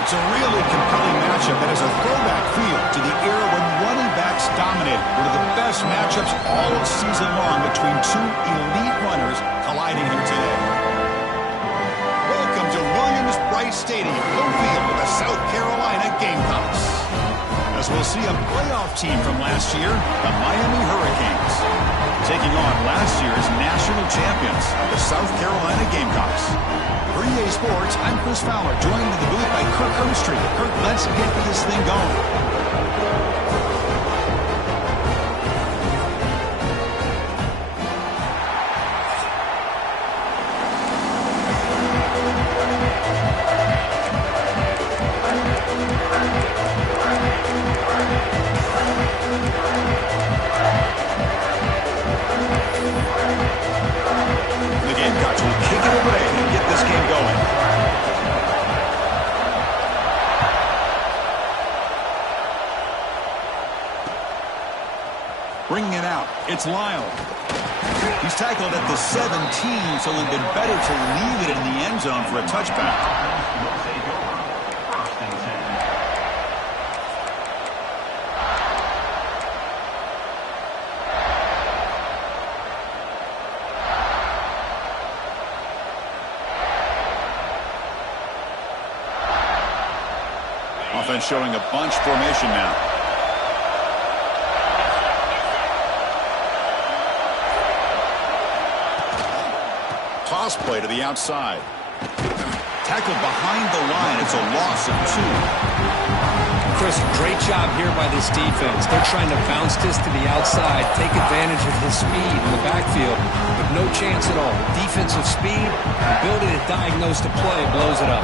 It's a really compelling matchup that has a throwback feel to the era when running backs dominated. One of the best matchups all season long between two elite runners colliding here today. Welcome to Williams-Brice Stadium, home field of the South Carolina Gamecocks. As we'll see a playoff team from last year, the Miami Hurricanes, taking on last year's national champions, the South Carolina Gamecocks. For EA Sports, I'm Chris Fowler, joined in the booth by Kirk Herbstreit. Kirk, let's get this thing going. The Gamecocks will kick it away and get this game going. Bringing it out, it's Lyle. He's tackled at the 17, so it would have been better to leave it in the end zone for a touchback. Offense showing a bunch formation now. Toss play to the outside. Tackled behind the line. It's a loss of 2. Chris, great job here by this defense. They're trying to bounce this to the outside, take advantage of his speed in the backfield, but no chance at all. Defensive speed, ability to diagnose the play, blows it up.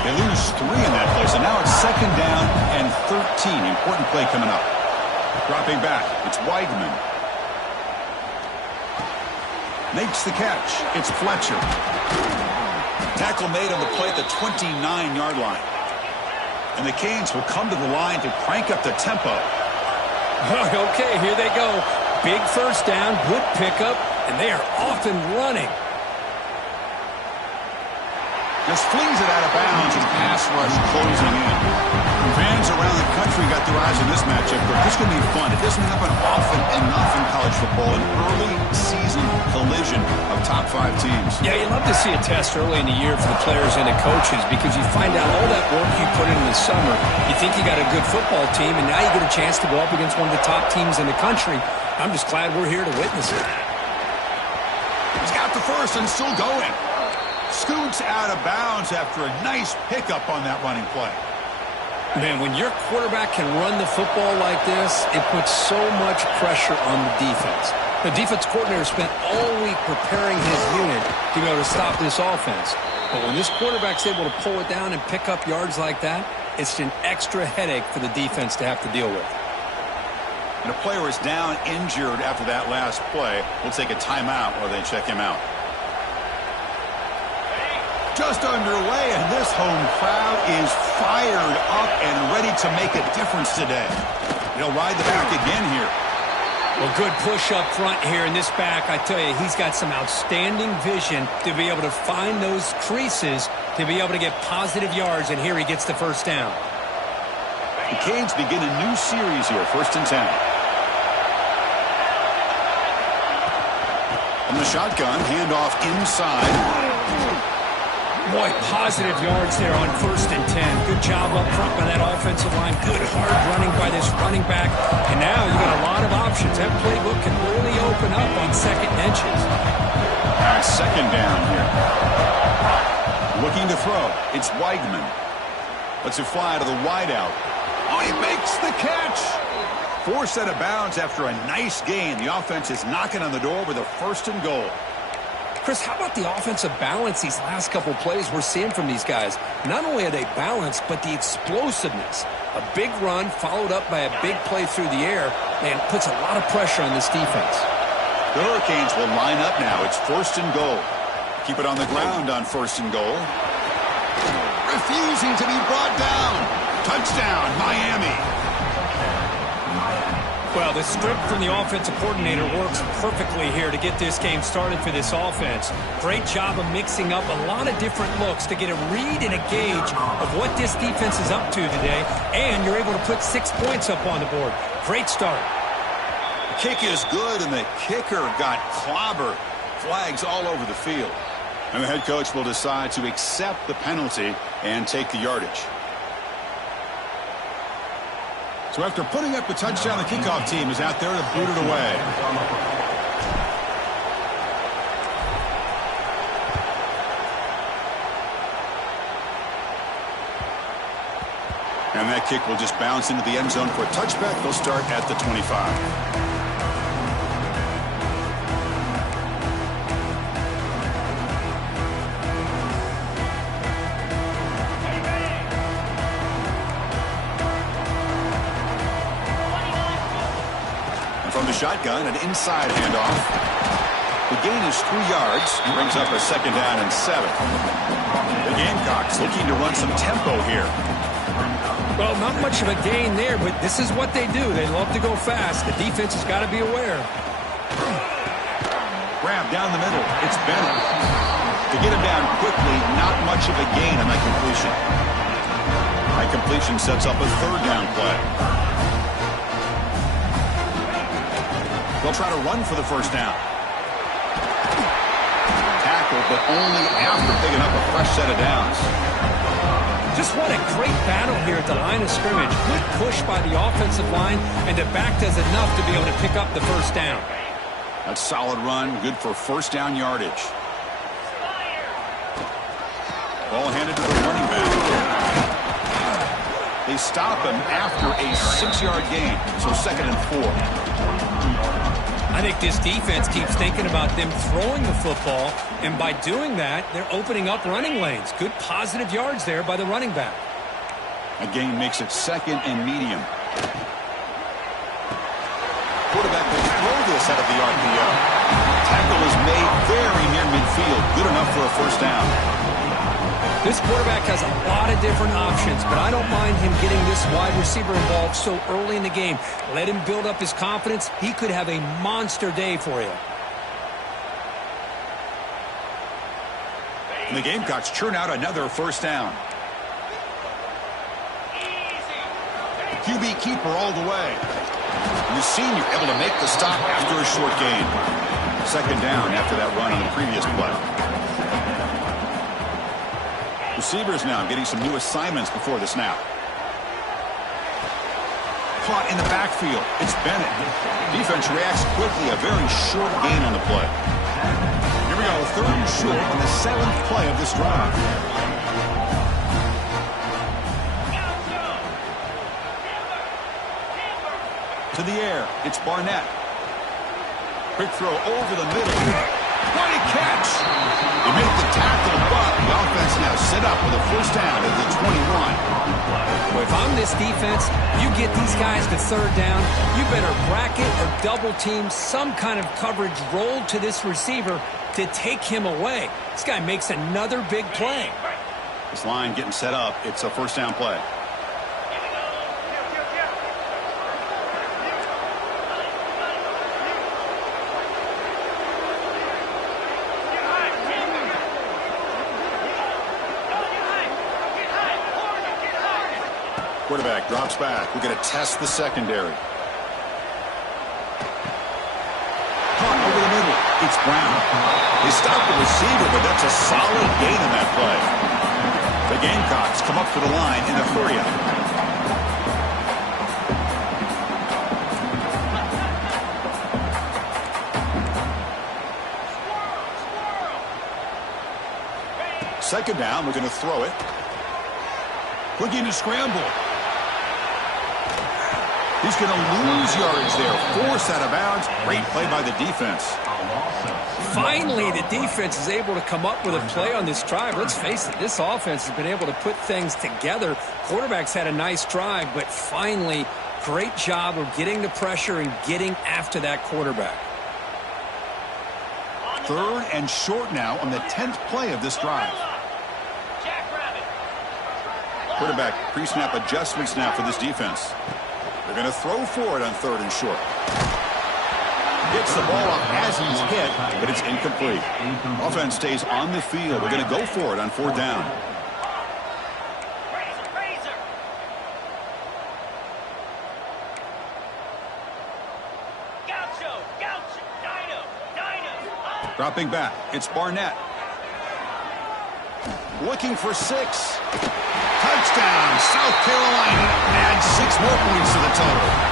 They lose 3 in that play, so now it's 2nd down and 13. Important play coming up. Dropping back, it's Weigman. Makes the catch. It's Fletcher. Tackle made on the play at the 29-yard line. And the Canes will come to the line to crank up the tempo. Okay, here they go. Big first down, good pickup, and they are off and running. Just flings it out of bounds and pass rush closing in. Fans around the country got their eyes on this matchup, but this is going to be fun. It doesn't happen often enough in college football, an early season collision of top 5 teams. Yeah, you love to see a test early in the year for the players and the coaches because you find out all that work you put in the summer. You think you got a good football team, and now you get a chance to go up against one of the top teams in the country. I'm just glad we're here to witness it. He's got the first and still going. Scoots out of bounds after a nice pickup on that running play. Man, when your quarterback can run the football like this, it puts so much pressure on the defense. The defense coordinator spent all week preparing his unit to be able to stop this offense. But when this quarterback's able to pull it down and pick up yards like that, it's an extra headache for the defense to have to deal with. And a player is down injured after that last play. We'll take a timeout while they check him out. Just underway, and this home crowd is fired up and ready to make a difference today. He'll ride the back again here. Well, good push up front here in this back. I tell you, he's got some outstanding vision to be able to find those creases, to be able to get positive yards, and here he gets the first down. The Canes begin a new series here, 1st and 10. From the shotgun, handoff inside. Boy, positive yards there on 1st and 10. Good job up front by that offensive line. Good hard running by this running back. And now you got a lot of options. That playbook can really open up on 2nd and inches. All right, 2nd down here. Looking to throw. It's Weigman. Lets it fly to the wideout. Oh, he makes the catch. Forced out of bounds after a nice gain. The offense is knocking on the door with a 1st and goal. Chris, how about the offensive balance these last couple plays we're seeing from these guys? Not only are they balanced, but the explosiveness. A big run followed up by a big play through the air, and puts a lot of pressure on this defense. The Hurricanes will line up now. It's 1st and goal. Keep it on the ground on 1st and goal. Refusing to be brought down. Touchdown, Miami. Well, the script from the offensive coordinator works perfectly here to get this game started for this offense. Great job of mixing up a lot of different looks to get a read and a gauge of what this defense is up to today, and you're able to put 6 points up on the board. Great start. The kick is good, and the kicker got clobbered. Flags all over the field. And the head coach will decide to accept the penalty and take the yardage. So after putting up the touchdown, the kickoff team is out there to boot it away. And that kick will just bounce into the end zone for a touchback. They'll start at the 25. From the shotgun, an inside handoff. The gain is 3 yards. Brings up a 2nd down and 7. The Gamecocks looking to run some tempo here. Well, not much of a gain there, but this is what they do. They love to go fast. The defense has got to be aware. Grab down the middle. It's Bennett. To get him down quickly, not much of a gain on that completion. That completion sets up a 3rd down play. They'll try to run for the 1st down. Tackle, but only after picking up a fresh set of downs. Just what a great battle here at the line of scrimmage. Good push by the offensive line, and the back does enough to be able to pick up the 1st down. That's a solid run, good for 1st down yardage. Ball handed to the running back. They stop him after a 6-yard gain, so 2nd and 4. I think this defense keeps thinking about them throwing the football, and by doing that, they're opening up running lanes. Good positive yards there by the running back. A gain makes it 2nd and medium. Quarterback will throw this out of the RPO. Tackle is made very near midfield. Good enough for a 1st down. This quarterback has a lot of different options, but I don't mind him getting this wide receiver involved so early in the game. Let him build up his confidence. He could have a monster day for you. And the Gamecocks churn out another 1st down. QB keeper all the way. And the senior able to make the stop after a short gain. 2nd down after that run on the previous play. Receivers now getting some new assignments before the snap. Caught in the backfield. It's Bennett. Defense reacts quickly. A very short gain on the play. Here we go. 3rd and short on the 7th play of this drive. To the air. It's Barnett. Quick throw over the middle. What a catch! They make the tackle, but the offense now set up with a 1st down at the 21. Well, if I'm this defense, you get these guys to 3rd down, you better bracket or double team some kind of coverage rolled to this receiver to take him away. This guy makes another big play. This line getting set up. It's a 1st down play. Quarterback drops back. We're going to test the secondary. Caught over the middle. It's Brown. They stop the receiver, but that's a solid gain on that play. The Gamecocks come up for the line in a hurry-up. Second down. We're going to throw it. Looking to scramble. He's going to lose yards there. Forced out of bounds. Great play by the defense. Finally, the defense is able to come up with a play on this drive. Let's face it, this offense has been able to put things together. Quarterback's had a nice drive, but finally, great job of getting the pressure and getting after that quarterback. 3rd and short now on the 10th play of this drive. Quarterback pre-snap adjustments now for this defense. They're going to throw for it on 3rd and short. Gets the ball up as he's hit, but it's incomplete. Offense stays on the field. We're going to go for it on 4th down. Dropping back, it's Barnett. Looking for 6. Touchdown, South Carolina. Adds 6 more points to the total.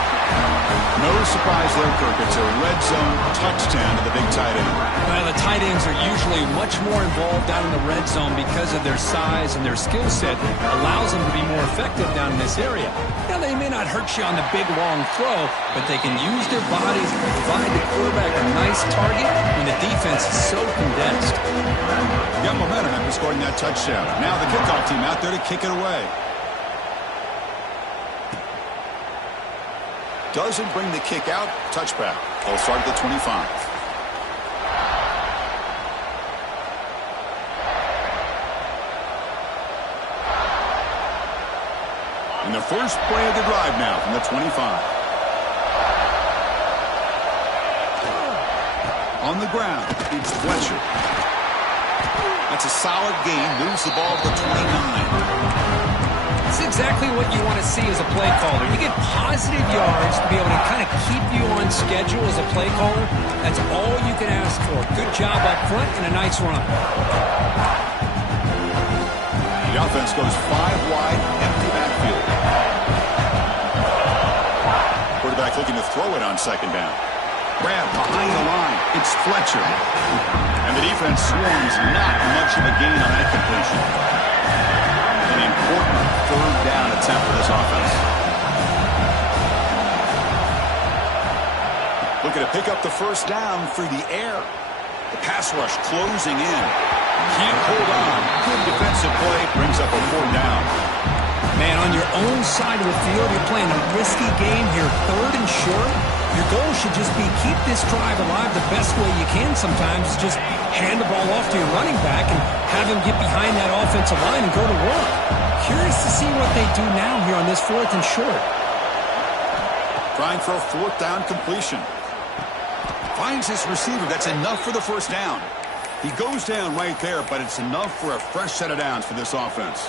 No surprise there, Kirk. It's a red zone touchdown to the big tight end. Well, the tight ends are usually much more involved down in the red zone because of their size and their skill set. Allows them to be more effective down in this area. Now, they may not hurt you on the big, long throw, but they can use their bodies to provide the quarterback a nice target when the defense is so condensed. Got momentum after scoring that touchdown. Now the kickoff team out there to kick it away. Doesn't bring the kick out. Touchback. They'll start at the 25. And the first play of the drive now from the 25. On the ground, it's Fletcher. That's a solid gain. Moves the ball to the 29. It's exactly what you want to see as a play caller. You get positive yards to be able to kind of keep you on schedule as a play caller. That's all you can ask for. Good job up front and a nice run. The offense goes 5 wide, empty backfield. Quarterback looking to throw it on 2nd down. Grab behind the line. It's Fletcher. And the defense swarms. Not much of a gain on that completion. An important 3rd down attempt for this offense. Looking to pick up the 1st down through the air. The pass rush closing in. Can't hold on. Good defensive play. Brings up a 4th down. Man, on your own side of the field, you're playing a risky game here. 3rd and short. Your goal should just be keep this drive alive the best way you can sometimes. Just hand the ball off to your running back and have him get behind that offensive line and go to work. Curious to see what they do now here on this 4th and short. Trying for a 4th down completion. Finds his receiver. That's enough for the 1st down. He goes down right there, but it's enough for a fresh set of downs for this offense.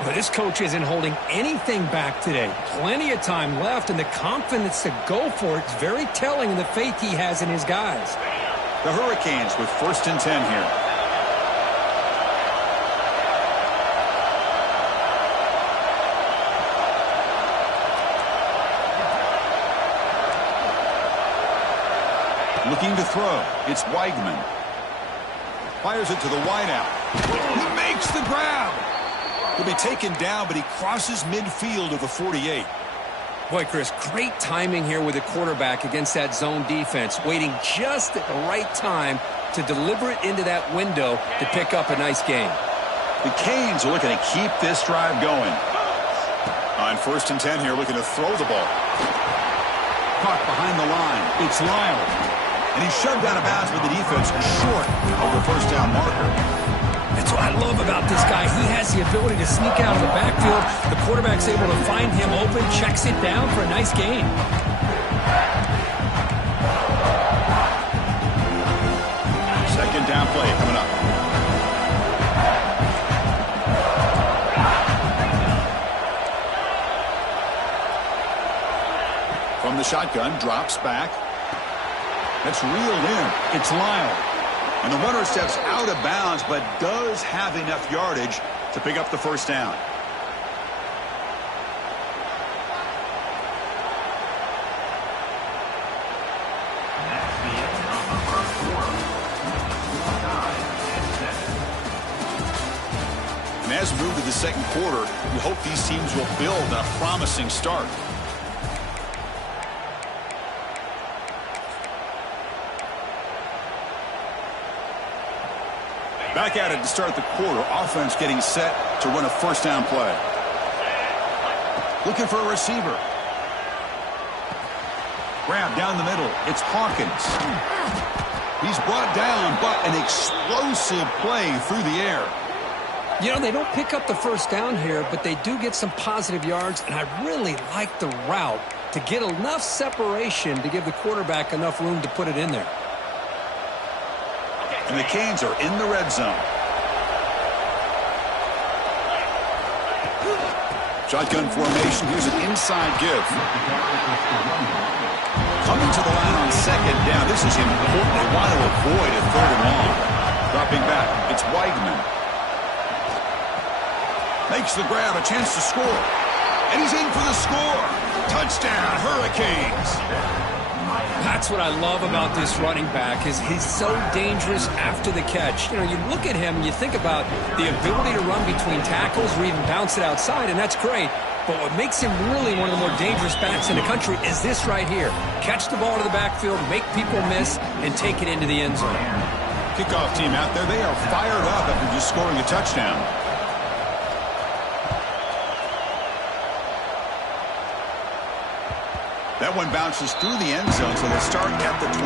Well, this coach isn't holding anything back today. Plenty of time left, and the confidence to go for it is very telling of the faith he has in his guys. The Hurricanes with 1st and 10 here. Looking to throw. It's Weigman. Fires it to the wideout. He makes the grab. He'll be taken down, but he crosses midfield of the 48. Boy, Chris, great timing here with the quarterback against that zone defense, waiting just at the right time to deliver it into that window to pick up a nice gain. The Canes are looking to keep this drive going. On 1st and 10 here, looking to throw the ball. Caught behind the line. It's Lyle. And he's shoved out of bounds with the defense short of the 1st down marker. That's what I love about this guy. He has the ability to sneak out of the backfield. The quarterback's able to find him open, checks it down for a nice gain. 2nd down play coming up. From the shotgun, drops back. That's reeled in. It's Lyle. And the runner steps out of bounds, but does have enough yardage to pick up the 1st down. And as we move to the 2nd quarter, we hope these teams will build on a promising start. Back at it to start the quarter. Offense getting set to run a 1st down play. Looking for a receiver. Grab down the middle. It's Hawkins. He's brought down, but an explosive play through the air. You know, they don't pick up the first down here, but they do get some positive yards, and I really like the route to get enough separation to give the quarterback enough room to put it in there. And the Canes are in the red zone. Shotgun formation. Here's an inside give. Coming to the line on second down. This is important. They want to avoid a third and long. Dropping back. It's Weigman. Makes the grab. A chance to score. And he's in for the score. Touchdown, Hurricanes. That's what I love about this running back is he's so dangerous after the catch. You know, you look at him and you think about the ability to run between tackles or even bounce it outside, and that's great. But what makes him really one of the more dangerous backs in the country is this right here. Catch the ball to the backfield, make people miss, and take it into the end zone. Kickoff team out there, they are fired up after just scoring a touchdown. That one bounces through the end zone, so they'll start at the 25.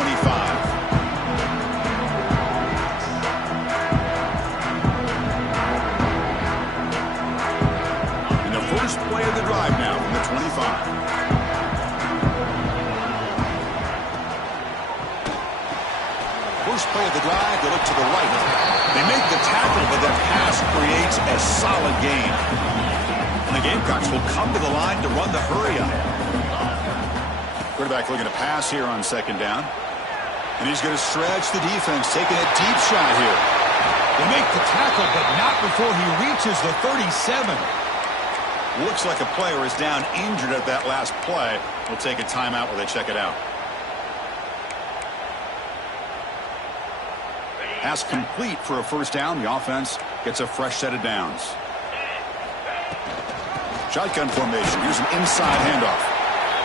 And the first play of the drive now from the 25. First play of the drive, they look to the right. They make the tackle, but the pass creates a solid gain. And the Gamecocks will come to the line to run the hurry-up. Quarterback looking to pass here on second down. And he's going to stretch the defense, taking a deep shot here. They make the tackle, but not before he reaches the 37. Looks like a player is down injured at that last play. We'll take a timeout while they check it out. Pass complete for a first down. The offense gets a fresh set of downs. Shotgun formation. Here's an inside handoff.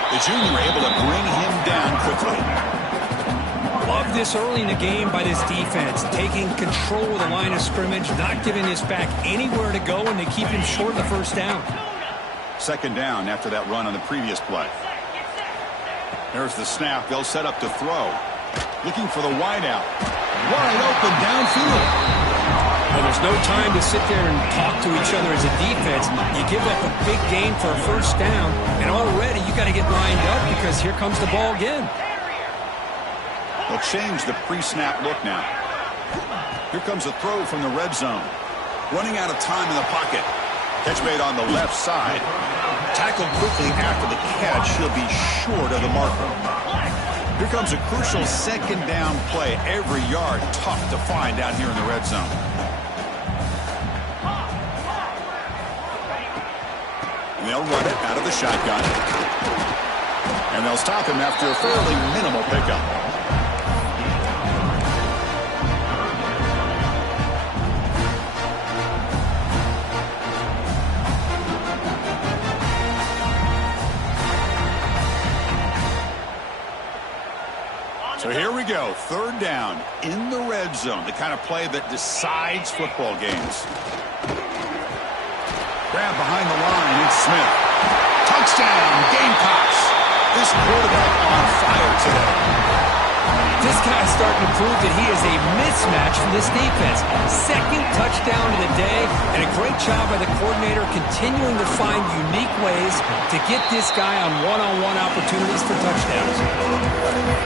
The junior able to bring him down quickly. Love this early in the game by this defense, taking control of the line of scrimmage, not giving this back anywhere to go, and they keep him short of the first down. Second down after that run on the previous play. There's the snap. They'll set up to throw. Looking for the wideout. Wide open downfield. Well, there's no time to sit there and talk to each other as a defense. You give up a big gain for a first down, and already you got to get lined up because here comes the ball again. They'll change the pre-snap look now. Here comes a throw from the red zone. Running out of time in the pocket. Catch made on the left side. Tackled quickly after the catch. He'll be short of the marker. Here comes a crucial second down play. Every yard tough to find down here in the red zone. They'll run it out of the shotgun. And they'll stop him after a fairly minimal pickup. So here we go. Third down in the red zone. The kind of play that decides football games. Grab behind the line, it's Smith. Touchdown, Gamecocks. This quarterback on fire today. This guy's starting to prove that he is a mismatch for this defense. Second touchdown of the day, and a great job by the coordinator continuing to find unique ways to get this guy on one-on-one opportunities for touchdowns.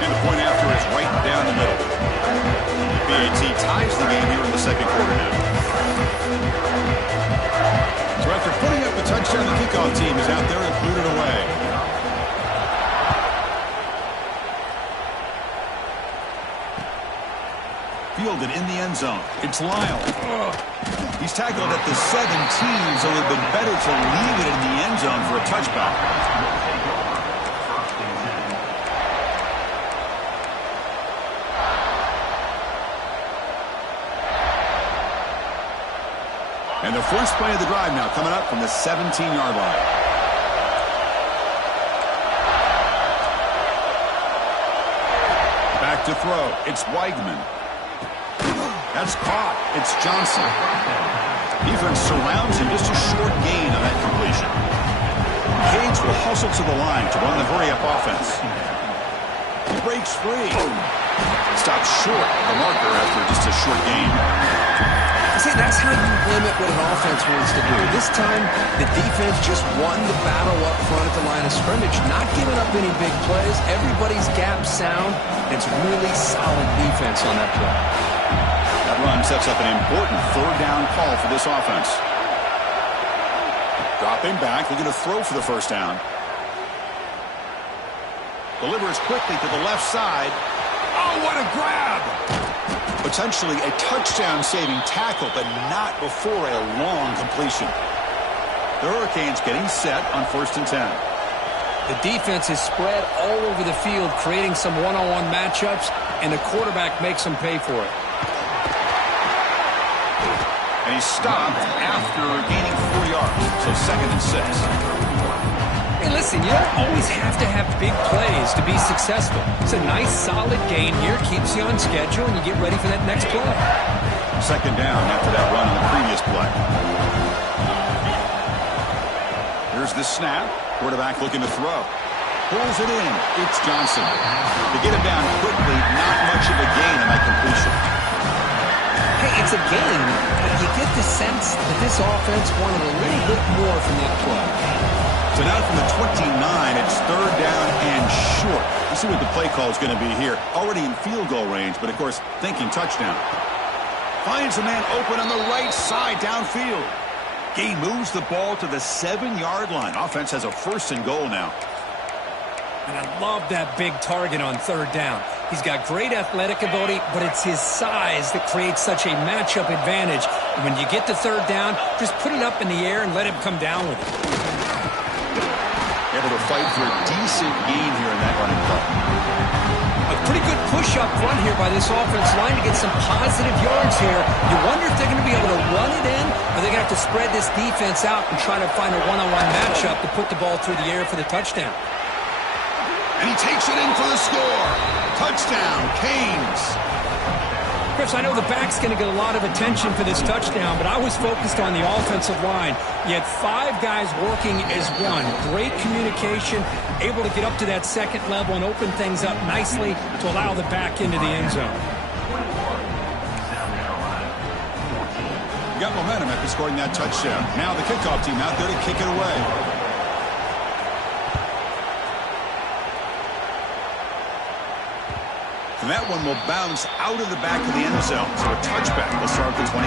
And the point after is right down the middle. BAT ties the game here in the second quarter now. So after putting up a touchdown, the kickoff team is out there and cleared it away. Fielded in the end zone. It's Lyle. He's tackled at the 17, so it would have been better to leave it in the end zone for a touchback. And the first play of the drive now coming up from the 17-yard line. Back to throw. It's Weigman. That's caught. It's Johnson. Defense surrounds him. Just a short gain on that completion. Canes will hustle to the line to run the hurry-up offense. He breaks free. Stops short of the marker after just a short gain. See, that's how you limit what an offense wants to do. This time, the defense just won the battle up front at the line of scrimmage, not giving up any big plays. Everybody's gap sound. It's really solid defense on that play. That run sets up an important third down call for this offense. Dropping back, looking to throw for the first down. Delivers quickly to the left side. Oh, what a grab! Potentially a touchdown-saving tackle, but not before a long completion. The Hurricanes getting set on 1st and 10. The defense is spread all over the field, creating some one-on-one matchups, and the quarterback makes them pay for it. And he's stopped after gaining 4 yards, so 2nd and 6. Hey, listen, you don't always have to have big plays to be successful. It's a nice, solid gain here, keeps you on schedule, and you get ready for that next play. 2nd down after that run on the previous play. Here's the snap. Quarterback looking to throw. Pulls it in. It's Johnson. To get him down quickly, not much of a gain on that completion. Hey, it's a gain, but you get the sense that this offense wanted a little bit more from that play. So now from the 29, it's 3rd down and short. Let's see what the play call is going to be here. Already in field goal range, but of course, thinking touchdown. Finds a man open on the right side downfield. He moves the ball to the 7-yard line. Offense has a 1st and goal now. And I love that big target on 3rd down. He's got great athletic ability, but it's his size that creates such a matchup advantage. And when you get to 3rd down, just put it up in the air and let him come down with it. Able to fight for a decent gain here in that running play. A pretty good push up front here by this offense line to get some positive yards here. You wonder if they're going to be able to run it in, or they're going to have to spread this defense out and try to find a one-on-one matchup to put the ball through the air for the touchdown. And he takes it in for the score. Touchdown, Canes. Chris, I know the back's going to get a lot of attention for this touchdown, but I was focused on the offensive line. You had 5 guys working as one. Great communication, able to get up to that 2nd level and open things up nicely to allow the back into the end zone. You got momentum after scoring that touchdown. Now the kickoff team out there to kick it away. And that one will bounce out of the back of the end zone. So a touchback will start at the 25.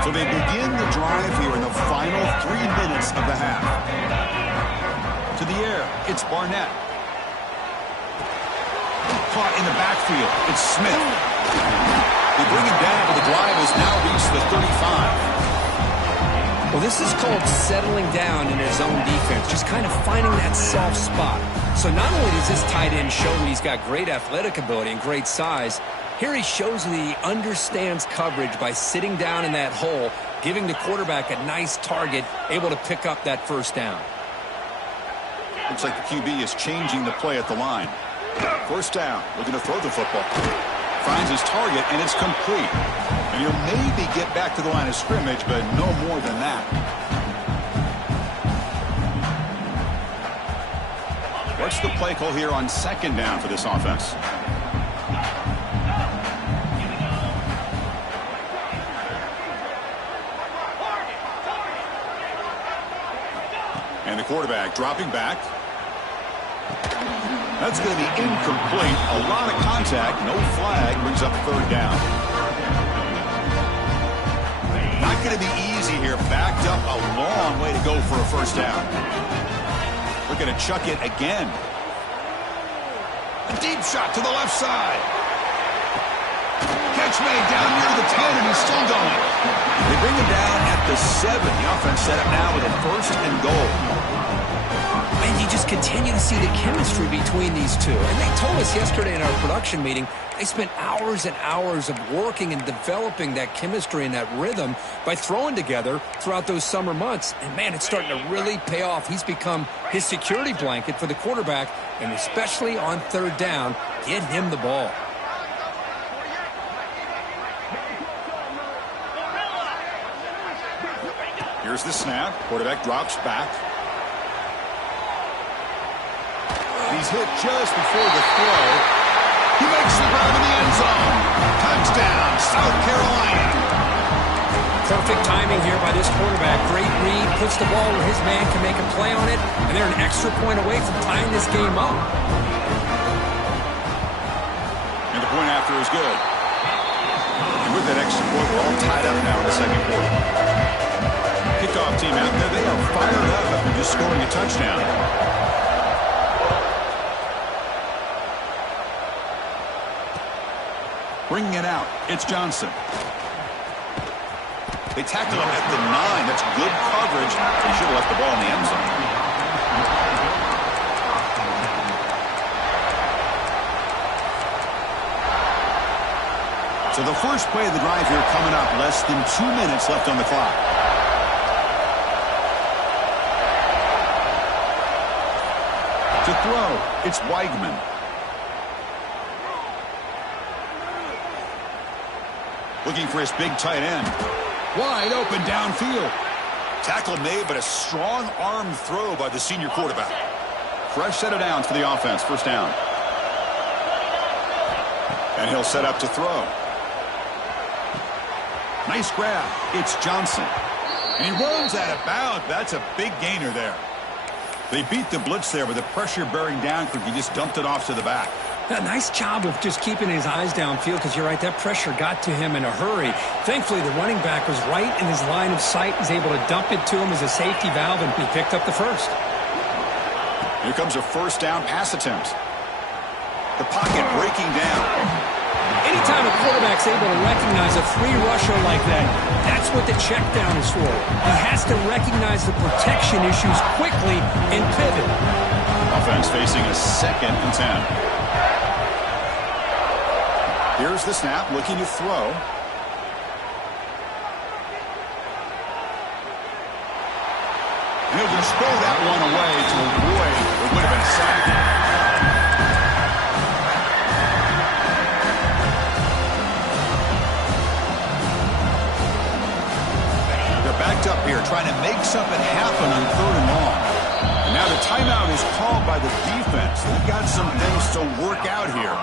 So they begin the drive here in the final 3 minutes of the half. To the air, it's Barnett. Caught in the backfield, it's Smith. They bring him down, but the drive has now reached the 35. Well, this is called settling down in his own defense, just kind of finding that soft spot. So not only does this tight end show that he's got great athletic ability and great size, here he shows that he understands coverage by sitting down in that hole, giving the quarterback a nice target, able to pick up that 1st down. Looks like the QB is changing the play at the line. 1st down, looking to throw the football. Finds his target, and it's complete. And he'll maybe get back to the line of scrimmage, but no more than that. What's the play call here on 2nd down for this offense? And the quarterback dropping back. That's going to be incomplete. A lot of contact. No flag. Brings up 3rd down. Not going to be easy here. Backed up a long way to go for a 1st down. We're going to chuck it again. A deep shot to the left side. Catch made down near the 10, and he's still going. They bring him down at the 7. The offense set up now with a 1st and goal. And you just continue to see the chemistry between these two. And they told us yesterday in our production meeting, they spent hours and hours of working and developing that chemistry and that rhythm by throwing together throughout those summer months. And, man, it's starting to really pay off. He's become his security blanket for the quarterback, and especially on 3rd down, get him the ball. Here's the snap. Quarterback drops back. He's hit just before the throw. He makes the grab in the end zone. Touchdown, South Carolina. Perfect timing here by this quarterback. Great read, puts the ball where his man can make a play on it, and they're an extra point away from tying this game up. And the point after is good. And with that extra point, we're all tied up now in the second quarter. Kickoff team out there, they are fired up after just scoring a touchdown. Bringing it out, it's Johnson. They tackle him at the 9. That's good coverage. They should have left the ball in the end zone. So the first play of the drive here coming up. Less than 2 minutes left on the clock. To throw, it's Weigman. Looking for his big tight end. Wide open downfield. Tackle made, but a strong arm throw by the senior quarterback. Fresh set of downs for the offense. First down. And he'll set up to throw. Nice grab. It's Johnson. And he runs out of bounds. That's a big gainer there. They beat the blitz there with the pressure bearing down quick. He just dumped it off to the back. A nice job of just keeping his eyes downfield, because you're right, that pressure got to him in a hurry. Thankfully, the running back was right in his line of sight. He's able to dump it to him as a safety valve, and he picked up the first. Here comes a first down pass attempt. The pocket breaking down. Anytime a quarterback's able to recognize a free rusher like that, that's what the check down is for. He has to recognize the protection issues quickly and pivot. Offense facing a 2nd and 10. Here's the snap, looking to throw. And he'll just throw that one away to avoid what would have been a sack. They're backed up here, trying to make something happen on 3rd and long. And now the timeout is called by the defense. They've got some things to work out here.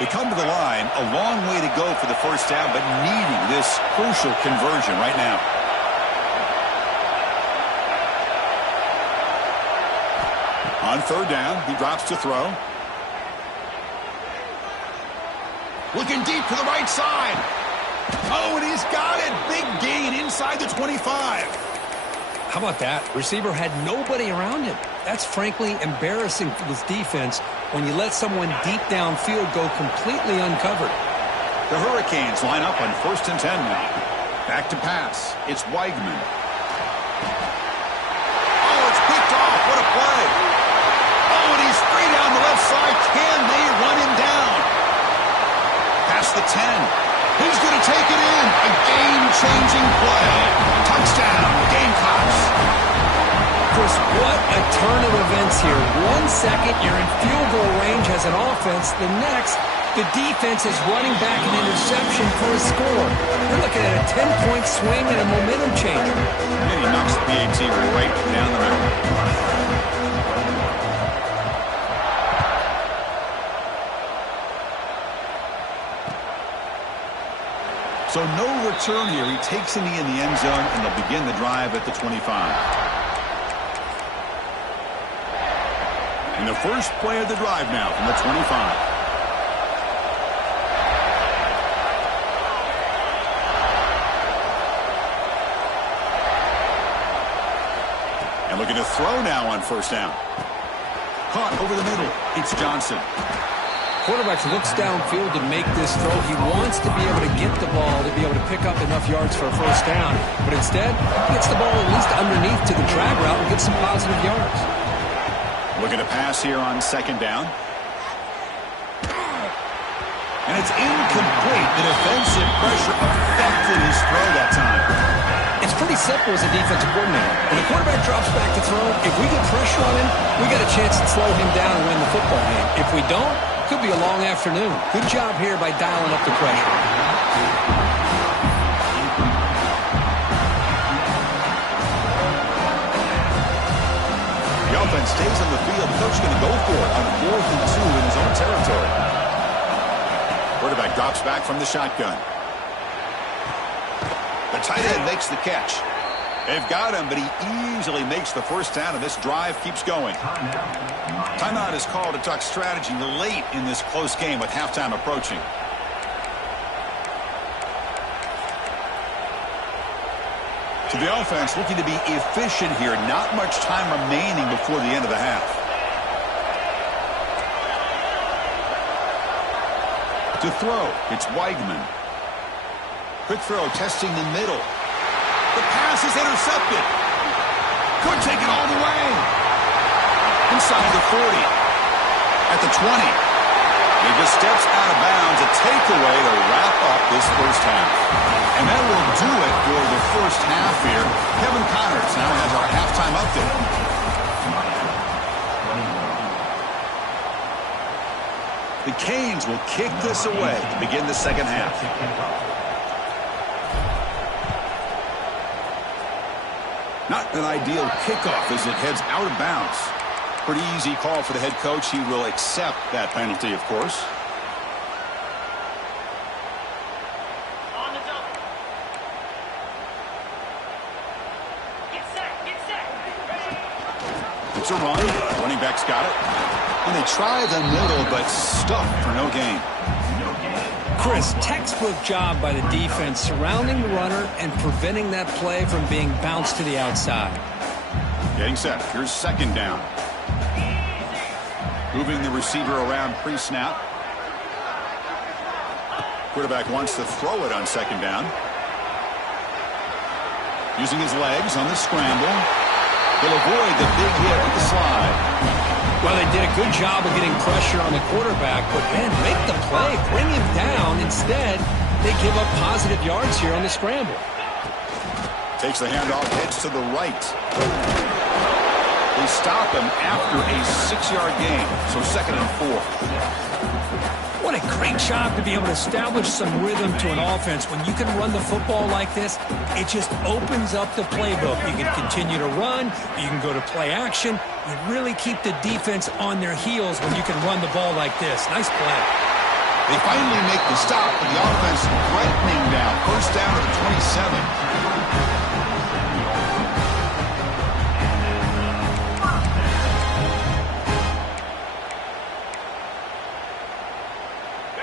They come to the line, a long way to go for the first down, but needing this crucial conversion right now. On 3rd down, he drops to throw. Looking deep to the right side. Oh, and he's got it. Big gain inside the 25. How about that? Receiver had nobody around him. That's frankly embarrassing for this defense when you let someone deep downfield go completely uncovered. The Hurricanes line up on 1st and 10 now. Back to pass. It's Weigman. Oh, it's picked off. What a play. Oh, and he's free down the left side. Can they run him down? Past the 10. He's going to take it in. A game-changing play. Touchdown, Gamecocks. Chris, what a turn of events here. 1 second, you're in field goal range as an offense. The next, the defense is running back an interception for a score. You're looking at a 10-point swing and a momentum changer. And he knocks the PAT right down the middle. So no return here. He takes it in the end zone, and they'll begin the drive at the 25. And the first play of the drive now from the 25. And looking to throw now on 1st down. Caught over the middle. It's Johnson. Quarterback looks downfield to make this throw. He wants to be able to get the ball to be able to pick up enough yards for a first down. But instead, he gets the ball at least underneath to the drag route and gets some positive yards. Looking to pass here on 2nd down. And it's incomplete. The defensive pressure affected his throw that time. It's pretty simple as a defensive coordinator. When the quarterback drops back to throw, if we get pressure on him, we got a chance to slow him down and win the football game. If we don't, could be a long afternoon. Good job here by dialing up the pressure. The offense stays on the field. Coach going to go for it on 4th and 2 in his own territory. Quarterback drops back from the shotgun. The tight end makes the catch. They've got him, but he easily makes the first down, and this drive keeps going. Timeout is called to talk strategy late in this close game with halftime approaching. To the offense, looking to be efficient here. Not much time remaining before the end of the half. To throw, it's Weigman. Quick throw, testing the middle. The pass is intercepted. Could take it all the way. Inside the 40. At the 20. He just steps out of bounds. A takeaway to wrap up this first half. And that will do it for the first half here. Kevin Connors now has our halftime update. The Canes will kick this away to begin the second half. Not an ideal kickoff as it heads out of bounds. Pretty easy call for the head coach. He will accept that penalty, of course. On the double. Get set. It's a run. Running back's got it. And they try the middle, but stuffed for no gain. Chris, textbook job by the defense surrounding the runner and preventing that play from being bounced to the outside. Getting set. Here's second down. Moving the receiver around pre-snap. Quarterback wants to throw it on second down. Using his legs on the scramble. He'll avoid the big hit with the slide. Well, they did a good job of getting pressure on the quarterback, but, man, make the play. Bring him down. Instead, they give up positive yards here on the scramble. Takes the handoff, heads to the right. They stop him after a 6-yard gain, so 2nd and 4. What a great job to be able to establish some rhythm to an offense. When you can run the football like this, it just opens up the playbook. You can continue to run. You can go to play action. You really keep the defense on their heels when you can run the ball like this. Nice play. They finally make the stop, but the offense threatening now. First down at the 27.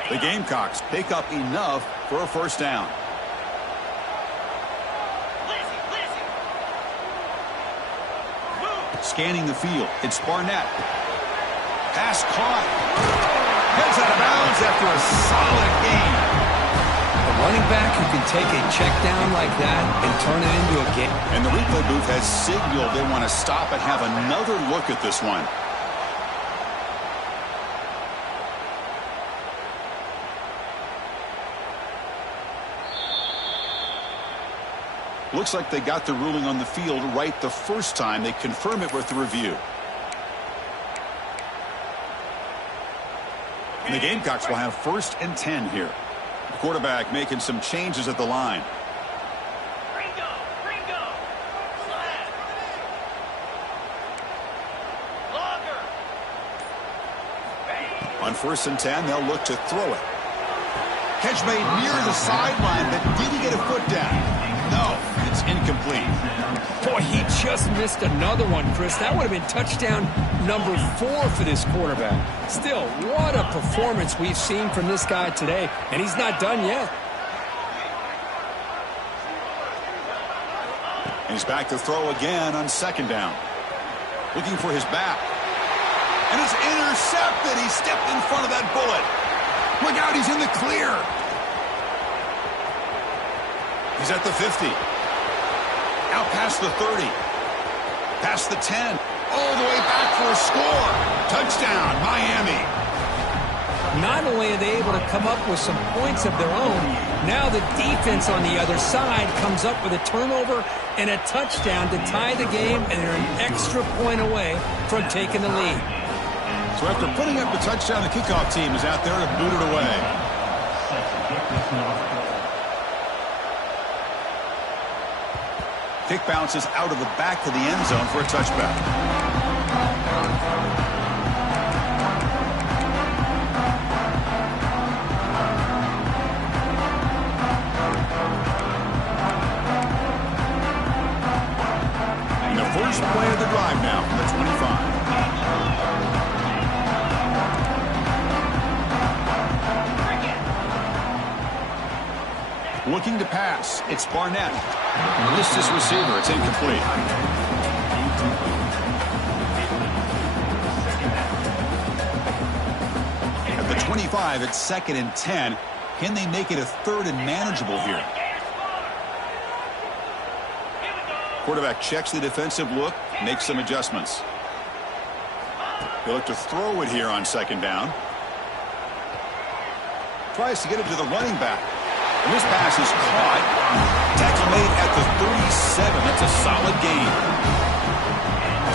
The Gamecocks pick up enough for a first down. Scanning the field, it's Barnett. Pass caught. Heads out of bounds after a solid gain. A running back who can take a check down like that and turn it into a game. And the replay booth has signaled they want to stop and have another look at this one. Looks like they got the ruling on the field right the first time. They confirm it with the review. And the Gamecocks will have 1st and 10 here. The quarterback making some changes at the line. Ringo. Slap. Logger. On 1st and 10, they'll look to throw it. Catch made near the sideline, but did he get a foot down? No, it's incomplete. Boy, he just missed another one, Chris. That would have been touchdown number 4 for this quarterback. Still, what a performance we've seen from this guy today, and he's not done yet. And he's back to throw again on 2nd down. Looking for his back. And it's intercepted. He stepped in front of that bullet. Look out, he's in the clear. He's at the 50. Out past the 30. Past the 10. All the way back for a score. Touchdown, Miami. Not only are they able to come up with some points of their own, now the defense on the other side comes up with a turnover and a touchdown to tie the game, and they're an extra point away from taking the lead. So after putting up the touchdown, the kickoff team is out there to boot it away. Kick bounces out of the back of the end zone for a touchback. First play of the drive now from the 25. Looking to pass. It's Barnett. Missed his receiver. It's incomplete. At the 25, it's 2nd and 10. Can they make it a 3rd and manageable here? Quarterback checks the defensive look, makes some adjustments. He'll look to throw it here on 2nd down. Tries to get it to the running back. And this pass is caught. Tackle made at the 37. That's a solid gain.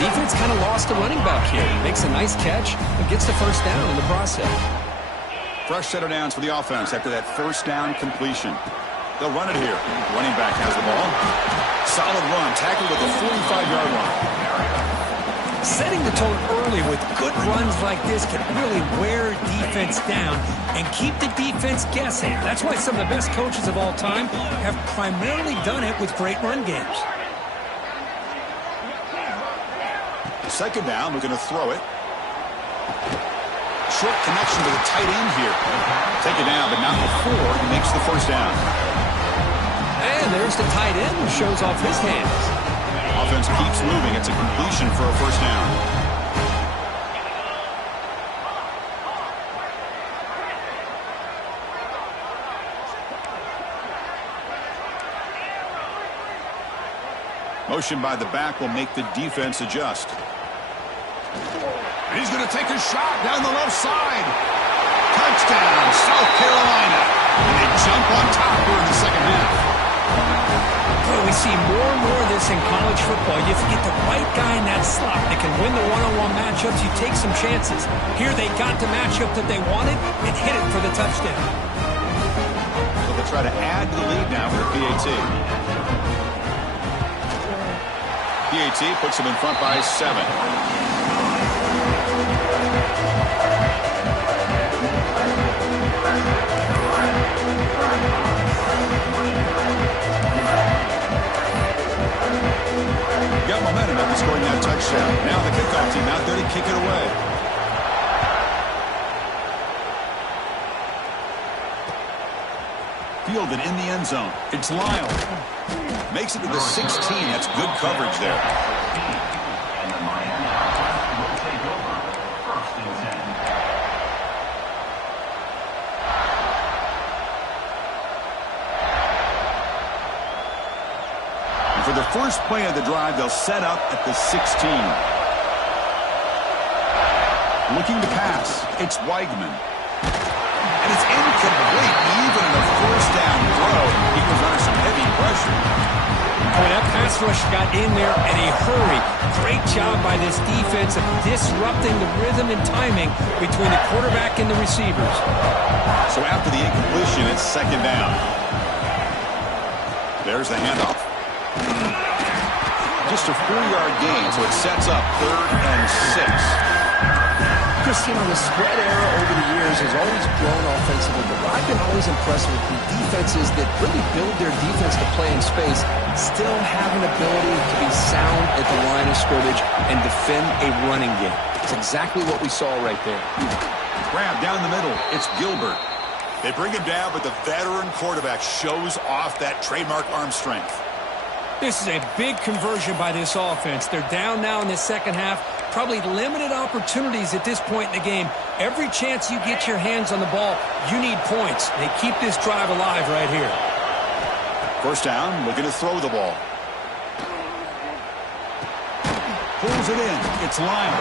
Defense kind of lost a running back here. Makes a nice catch, but gets the first down in the process. Fresh set of downs for the offense after that first down completion. They'll run it here. Running back has the ball. Solid run, tackled at the 45-yard line. Setting the tone early with good runs like this can really wear defense down and keep the defense guessing. That's why some of the best coaches of all time have primarily done it with great run games. 2nd down, we're going to throw it. Short connection to the tight end here. Take it down, but not before he makes the first down. And there's the tight end who shows off his hands. Offense keeps moving. It's a completion for a first down. Motion by the back will make the defense adjust. And he's going to take a shot down the left side. Touchdown, South Carolina. And they jump on top here in the second half. Boy, we see more and more of this in college football. If you get the right guy in that slot that can win the one-on-one matchups, you take some chances. Here they got the matchup that they wanted and hit it for the touchdown. So they'll try to add to the lead now with a PAT. PAT puts them in front by 7. Got momentum after scoring that touchdown. Now the kickoff team out there to kick it away. Fielded in the end zone. It's Lyle. Makes it to the 16. That's good coverage there. For the first play of the drive, they'll set up at the 16. Looking to pass. It's Weigman. And it's incomplete. Even in a first down throw, he was under some heavy pressure. Boy, that pass rush got in there in a hurry. Great job by this defense of disrupting the rhythm and timing between the quarterback and the receivers. So after the incompletion, it's 2nd down. There's the handoff. Just a 4-yard gain, so it sets up 3rd and 6. Chris, you know, the spread era over the years has always grown offensively, but what I've been always impressed with the defenses that really build their defense to play in space still have an ability to be sound at the line of scrimmage and defend a running game. It's exactly what we saw right there. Grab down the middle. It's Gilbert. They bring him down, but the veteran quarterback shows off that trademark arm strength. This is a big conversion by this offense. They're down now in the second half. Probably limited opportunities at this point in the game. Every chance you get your hands on the ball, you need points. They keep this drive alive right here. First down, looking to throw the ball. Pulls it in. It's Lyle.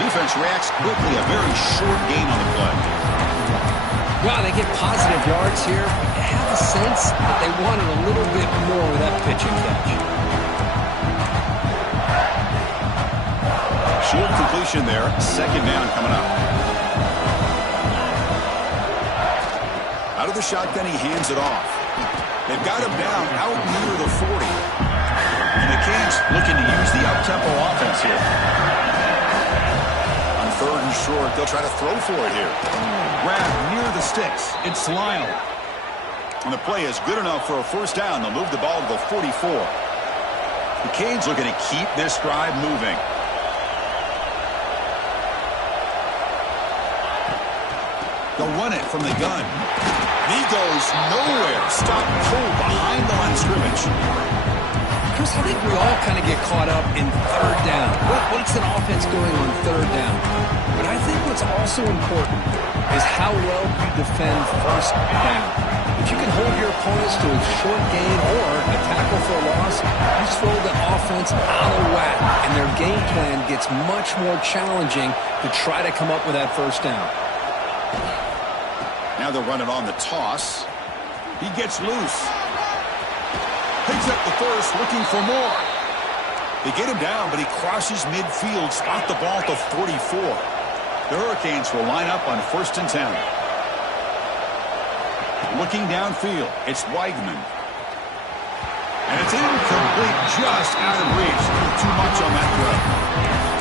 Defense reacts quickly. A very short gain on the play. Wow, they get positive yards here. I have a sense that they wanted a little bit more with that pitch and catch. Short completion there. Second down coming up. Out of the shotgun, he hands it off. They've got him down out near the 40. And the Canes looking to use the up-tempo offense here. On third and short, they'll try to throw for it here. Grab near the sticks. It's Lyle. And the play is good enough for a first down. They'll move the ball to the 44. The Canes looking to keep this drive moving. They'll run it from the gun. He goes nowhere. Stopped cold behind the line of scrimmage. Chris, I think we all kind of get caught up in third down. What's an offense doing on third down? But I think what's also important is how well you defend first down. If you can hold your opponents to a short gain or a tackle for a loss, you throw the offense out of whack, and their game plan gets much more challenging to try to come up with that first down. Now they'll run it on the toss. He gets loose. Picks up the first, looking for more. They get him down, but he crosses midfield, spot the ball to 44. The Hurricanes will line up on 1st and 10. Looking downfield, it's Weigman. And it's incomplete, just out of reach. Too much on that throw.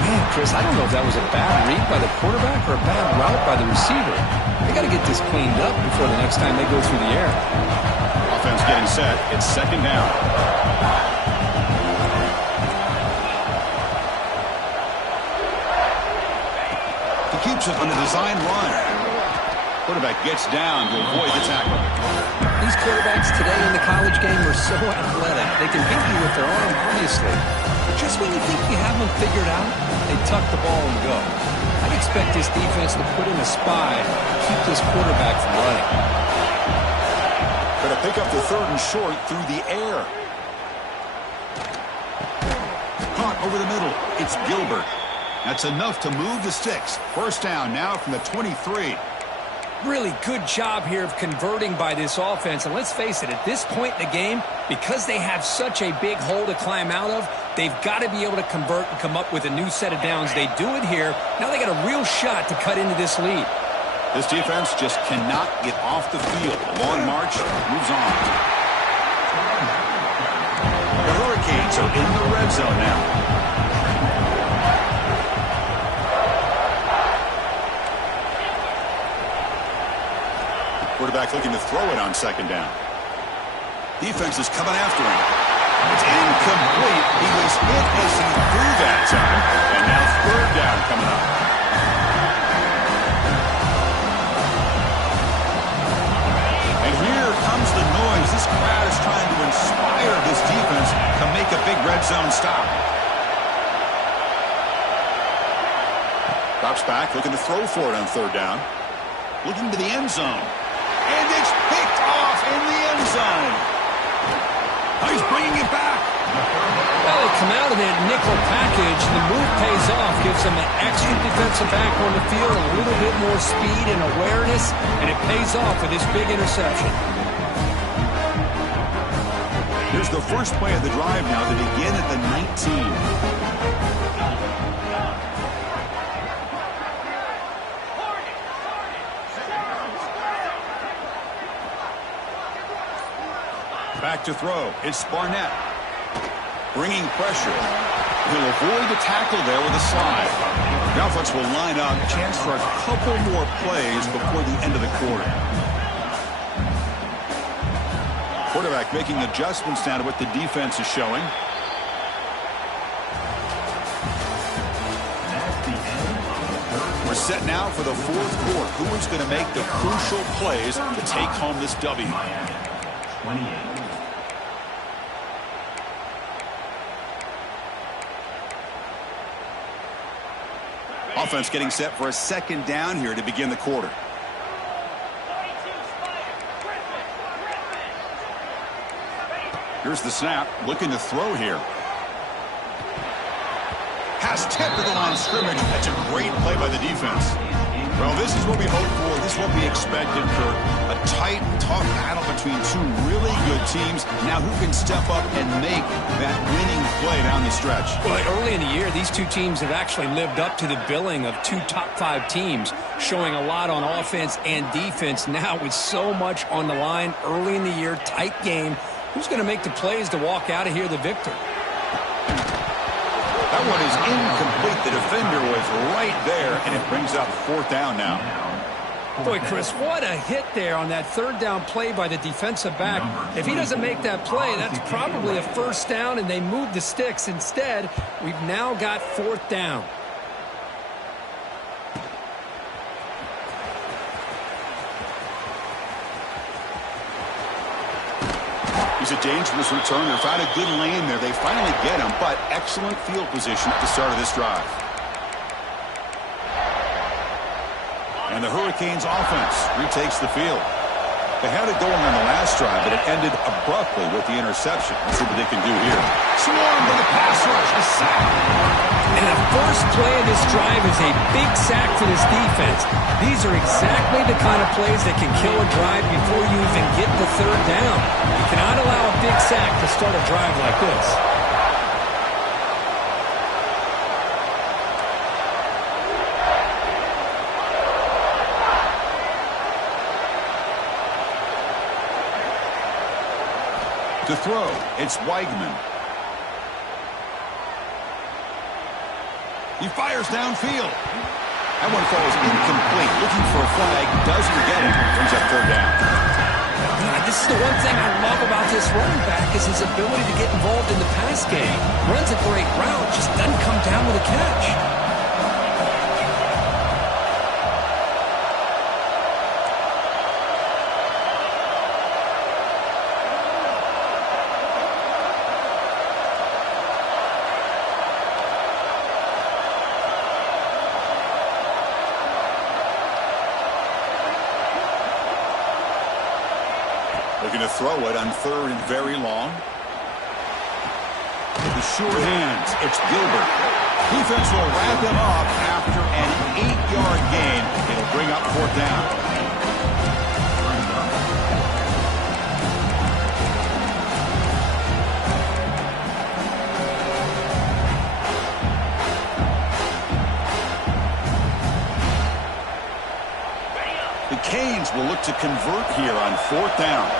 Man, Chris, I don't know if that was a bad read by the quarterback or a bad route by the receiver. They got to get this cleaned up before the next time they go through the air. Offense getting set. It's second down. He keeps it on a design run. Quarterback gets down to avoid the tackle. These quarterbacks today in the college game are so athletic. They can beat you with their arm, obviously. But just when you think you have them figured out, they tuck the ball and go. I'd expect this defense to put in a spy to keep this quarterback from running. Going to pick up the third and short through the air. Caught over the middle. It's Gilbert. That's enough to move the sticks. First down now from the 23. Really good job here of converting by this offense. And let's face it, at this point in the game, because they have such a big hole to climb out of, they've got to be able to convert and come up with a new set of downs. They do it here. Now they got a real shot to cut into this lead. This defense just cannot get off the field. A long march moves on. The Hurricanes are in the red zone now. Quarterback looking to throw it on second down. Defense is coming after him. It's incomplete. He was hit as he threw that time. And now third down coming up. And here comes the noise. This crowd is trying to inspire this defense to make a big red zone stop. Drops back, looking to throw for it on third down. Looking to the end zone. And it's picked off in the end zone. Oh, he's bringing it back. Well, they come out of that nickel package. The move pays off, gives them an extra defensive back on the field, a little bit more speed and awareness, and it pays off with this big interception. Here's the first play of the drive now to begin at the 19. Back to throw. It's Barnett. Bringing pressure. He'll avoid the tackle there with a slide. The offense will line up. Chance for a couple more plays before the end of the quarter. Quarterback making adjustments now to what the defense is showing. We're set now for the fourth quarter. Who is going to make the crucial plays to take home this W? 28. Offense getting set for a second down here to begin the quarter. Here's the snap, looking to throw here. Pass tipped to the line of scrimmage. That's a great play by the defense. Well, this is what we hoped for. This is what we expected, Kurt. A tight, tough battle between two really good teams. Now who can step up and make that winning play down the stretch? Well, early in the year, these two teams have actually lived up to the billing of two top-5 teams, showing a lot on offense and defense. Now with so much on the line early in the year, tight game, who's going to make the plays to walk out of here the victor? That one is incomplete. The defender was right there, and it brings up 4th down now. Boy, Chris, what a hit there on that 3rd down play by the defensive back. If he doesn't make that play, that's probably a 1st down, and they move the sticks. Instead, we've now got 4th down. He's a dangerous returner. Found a good lane there. They finally get him, but excellent field position at the start of this drive. And the Hurricanes offense retakes the field. They had it going on the last drive, but it ended abruptly with the interception. Let's see what they can do here. Swarmed by the pass rush. A sack. And the first play of this drive is a big sack for this defense. These are exactly the kind of plays that can kill a drive before you even get the 3rd down. You cannot allow a big sack to start a drive like this. To throw, it's Weigman. He fires downfield. That one falls incomplete. Looking for a flag, doesn't get it. Brings up 3rd down. This is the one thing I love about this running back is his ability to get involved in the pass game. Runs a great route, just doesn't come down with a catch. Looking to throw it on 3rd and very long. The sure hands. It's Gilbert. Defense will wrap him up after an 8-yard gain. It'll bring up 4th down. The Canes will look to convert here on 4th down.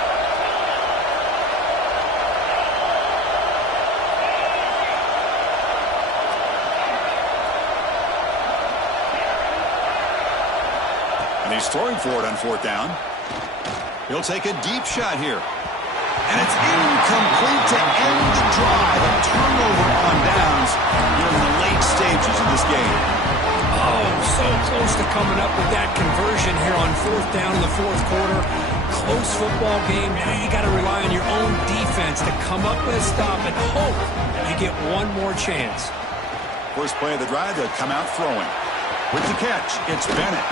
He's throwing for it on 4th down. He'll take a deep shot here. And it's incomplete to end the drive. A turnover on downs here in the late stages of this game. Oh, so close to coming up with that conversion here on 4th down in the 4th quarter. Close football game. Now you got to rely on your own defense to come up with a stop and hope you get one more chance. First play of the drive, they'll come out throwing. With the catch, it's Bennett.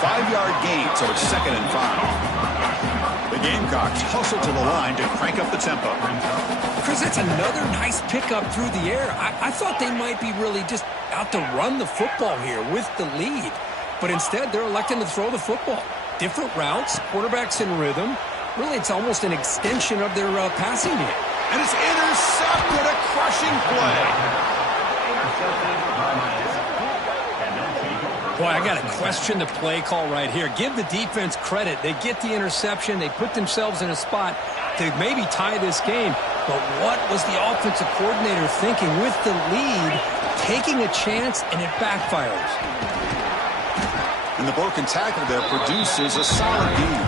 5-yard gain, so it's 2nd and 5. The Gamecocks hustle to the line to crank up the tempo. Chris, that's another nice pickup through the air. I thought they might be really just out to run the football here with the lead. But instead, they're electing to throw the football. Different routes, quarterbacks in rhythm. Really, it's almost an extension of their passing game. And it's intercepted, a crushing play. Boy, I got to question the play call right here. Give the defense credit. They get the interception. They put themselves in a spot to maybe tie this game. But what was the offensive coordinator thinking with the lead, taking a chance, and it backfires? And the broken tackle there produces a solid game.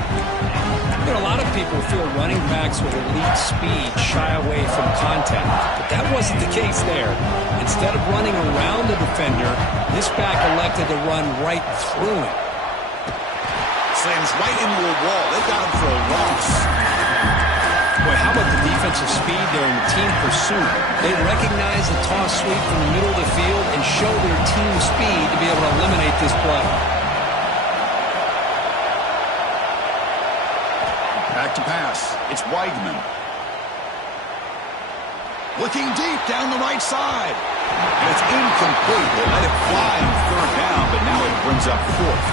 You know, a lot of people feel running backs with elite speed shy away from contact, but that wasn't the case there. Instead of running around the defender, this back elected to run right through him. Slams right into a wall. They got him for a loss. Boy, how about the defensive speed there in the team pursuit? They recognize the toss sweep from the middle of the field and show their team speed to be able to eliminate this play. Back to pass. It's Weigman. Looking deep down the right side. And it's incomplete. They let it fly on third down, but now it brings up fourth.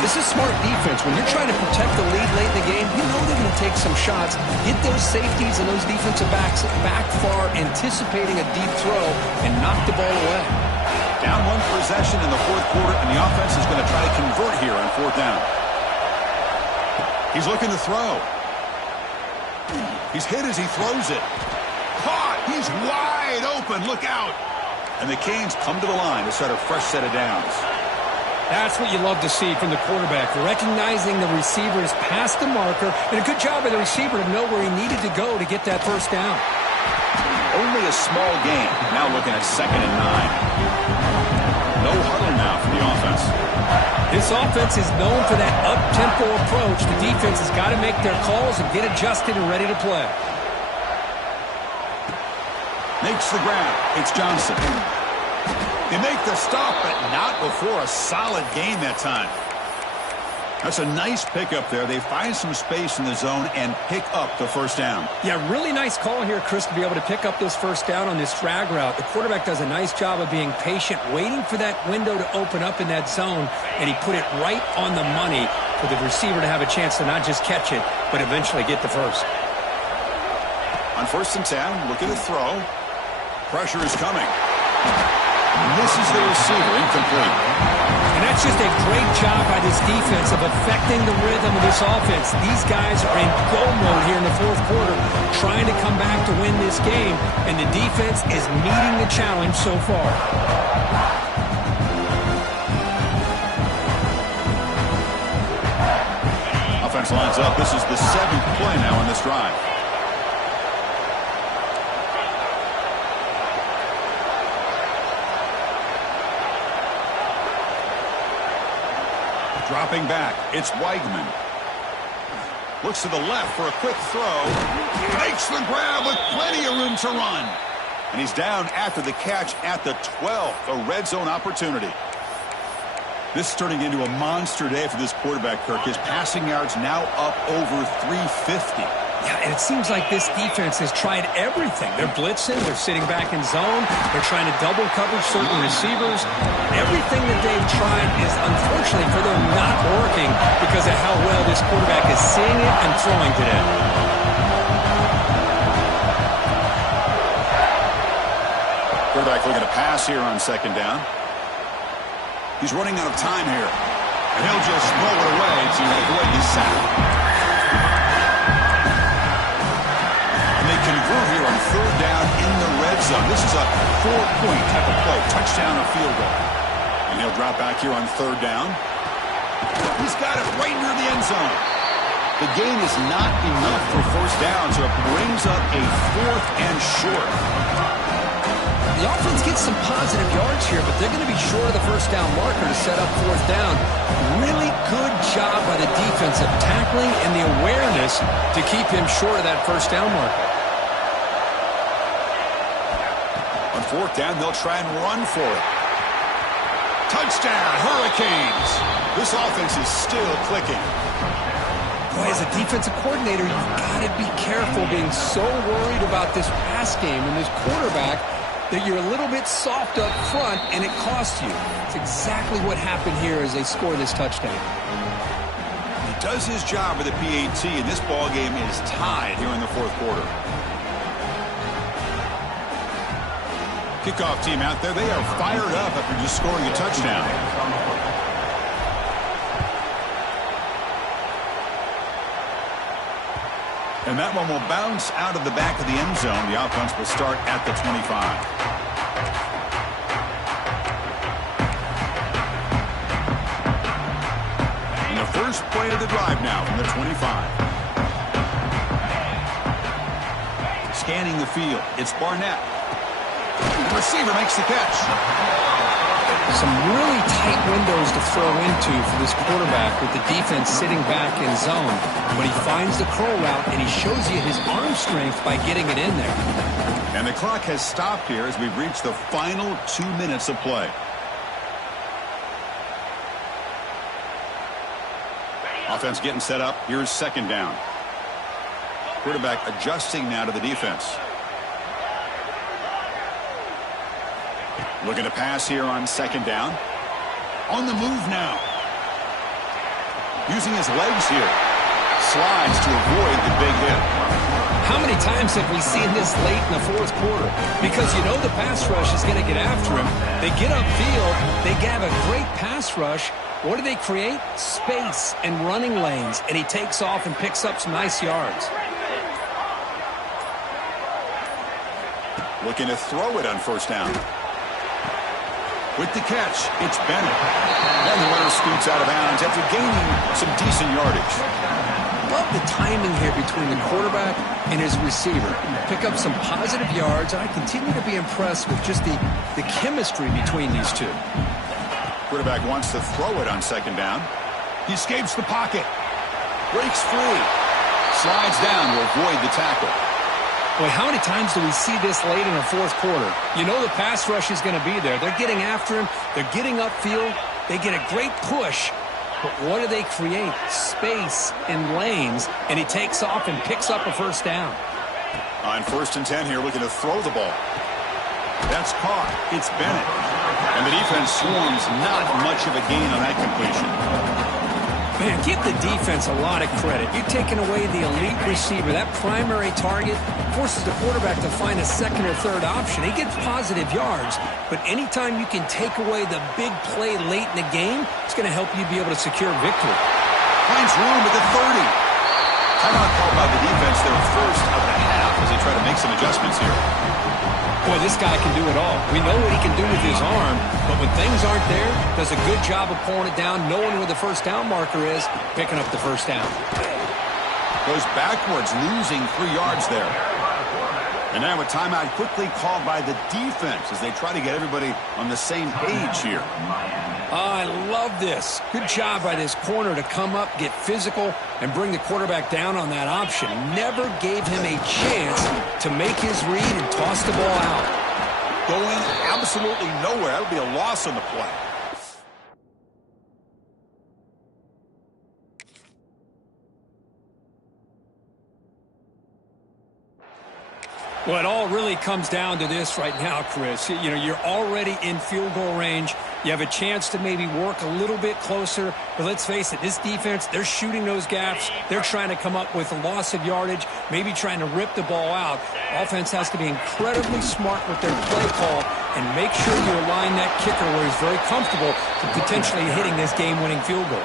This is smart defense. When you're trying to protect the lead late in the game, you know they're going to take some shots, get those safeties and those defensive backs back far, anticipating a deep throw, and knock the ball away. Down one possession in the fourth quarter, and the offense is going to try to convert here on fourth down. He's looking to throw. He's hit as he throws it. Caught! He's wide open. Look out! And the Canes come to the line to start a fresh set of downs. That's what you love to see from the quarterback, recognizing the receiver is past the marker, and a good job by the receiver to know where he needed to go to get that first down. Only a small gain. Now looking at 2nd and 9. No huddle now for the offense. This offense is known for that up-tempo approach. The defense has got to make their calls and get adjusted and ready to play. Makes the grab. It's Johnson. They make the stop, but not before a solid gain that time. That's a nice pickup there. They find some space in the zone and pick up the first down. Yeah, really nice call here, Chris, to be able to pick up this first down on this drag route. The quarterback does a nice job of being patient, waiting for that window to open up in that zone, and he put it right on the money for the receiver to have a chance to not just catch it, but eventually get the first. On 1st and 10, looking to throw. Pressure is coming. Misses the receiver, incomplete. And that's just a great job by this defense of affecting the rhythm of this offense. These guys are in go mode here in the fourth quarter, trying to come back to win this game, and the defense is meeting the challenge so far. Offense lines up. This is the 7th play now on this drive. Dropping back, it's Weigman. Looks to the left for a quick throw. Makes the grab with plenty of room to run. And he's down after the catch at the 12th, a red zone opportunity. This is turning into a monster day for this quarterback, Kirk. His passing yards now up over 350. Yeah, and it seems like this defense has tried everything. They're blitzing, they're sitting back in zone, they're trying to double cover certain receivers. Everything that they've tried is, unfortunately for them, not working because of how well this quarterback is seeing it and throwing today. Quarterback looking to pass here on 2nd down. He's running out of time here. And he'll just throw it away to avoid the sack. Convert here on 3rd down in the red zone. This is a 4-point type of play, touchdown or field goal. And he'll drop back here on 3rd down. He's got it right near the end zone. The gain is not enough for first down, so it brings up a 4th and short. The offense gets some positive yards here, but they're going to be short of the first down marker to set up 4th down. Really good job by the defense of tackling and the awareness to keep him short of that first down marker. On 4th down, they'll try and run for it. Touchdown, Hurricanes. This offense is still clicking. Boy, as a defensive coordinator, you've got to be careful being so worried about this pass game and this quarterback that you're a little bit soft up front, and it costs you. It's exactly what happened here as they score this touchdown. He does his job with the PAT, and this ball game is tied here in the fourth quarter. Kickoff team out there, they are fired up after just scoring a touchdown. And that one will bounce out of the back of the end zone. The offense will start at the 25. And the first play of the drive now from the 25. Scanning the field, it's Barnett. The receiver makes the catch. Some really tight windows to throw into for this quarterback with the defense sitting back in zone. But he finds the curl route, and he shows you his arm strength by getting it in there. And the clock has stopped here as we've reached the final 2 minutes of play. Offense getting set up. Here's second down. Quarterback adjusting now to the defense. Looking to pass here on second down. On the move now. Using his legs here. Slides to avoid the big hit. How many times have we seen this late in the fourth quarter? Because you know the pass rush is going to get after him. They get upfield. They have a great pass rush. What do they create? Space and running lanes. And he takes off and picks up some nice yards. Looking to throw it on first down. With the catch, it's Bennett. And the runner scoots out of bounds after gaining some decent yardage. Love the timing here between the quarterback and his receiver. Pick up some positive yards, and I continue to be impressed with just the chemistry between these two. Quarterback wants to throw it on second down. He escapes the pocket. Breaks free. Slides down to avoid the tackle. Boy, how many times do we see this late in the fourth quarter? You know the pass rush is going to be there. They're getting after him. They're getting upfield. They get a great push. But what do they create? Space and lanes. And he takes off and picks up a first down. On 1st and 10 here, looking to throw the ball. That's caught. It's Bennett. And the defense swarms, not much of a gain on that completion. Man, give the defense a lot of credit. You're taking away the elite receiver. That primary target forces the quarterback to find a second or third option. He gets positive yards, but anytime you can take away the big play late in the game, it's going to help you be able to secure victory. Finds room at the 30. Timeout called by the defense, their first of the half, as they try to make some adjustments here. Boy, this guy can do it all. We know what he can do with his arm, but when things aren't there, does a good job of pulling it down, knowing where the first down marker is, picking up the first down. Goes backwards, losing 3 yards there. And now a timeout quickly called by the defense as they try to get everybody on the same page here. I love this. Good job by this corner to come up, get physical, and bring the quarterback down on that option. Never gave him a chance to make his read and toss the ball out. Going absolutely nowhere. That would be a loss on the play. Well, it all really comes down to this right now, Chris. You know, you're already in field goal range. You have a chance to maybe work a little bit closer. But let's face it, this defense, they're shooting those gaps. They're trying to come up with a loss of yardage, maybe trying to rip the ball out. Offense has to be incredibly smart with their play call and make sure you align that kicker where he's very comfortable to potentially hitting this game-winning field goal.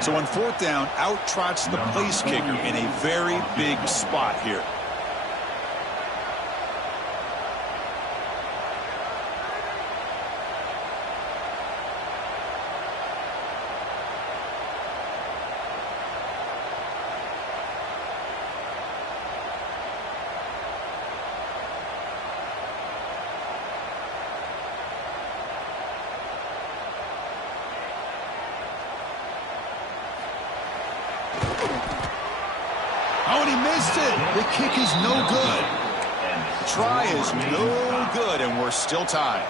So on 4th down, out trots the place kicker in a very big spot here. Oh, and he missed it. The kick is no good. Try is no good, and we're still tied.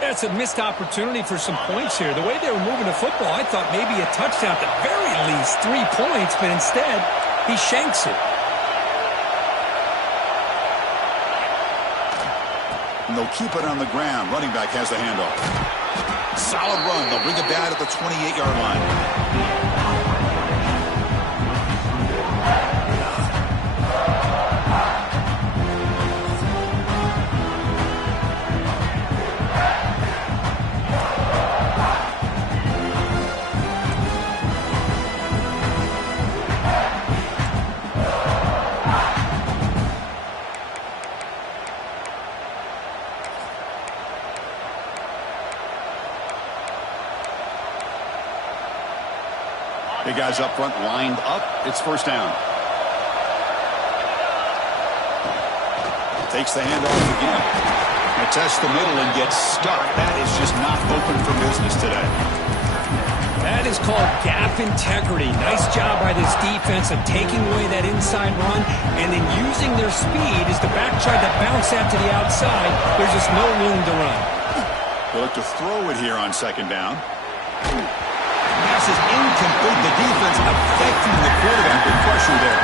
That's a missed opportunity for some points here. The way they were moving the football, I thought maybe a touchdown, at the very least 3 points, but instead, he shanks it. And they'll keep it on the ground. Running back has the handoff. Solid run. They'll bring it down at the 28-yard line. Big guys up front lined up. It's first down. Takes the handoff again. Attests the middle and gets stuck. That is just not open for business today. That is called gap integrity. Nice job by this defense of taking away that inside run and then using their speed as the back tried to bounce that to the outside. There's just no room to run. They look to throw it here on second down. Pass is incomplete. The defense affecting the quarterback with pressure there.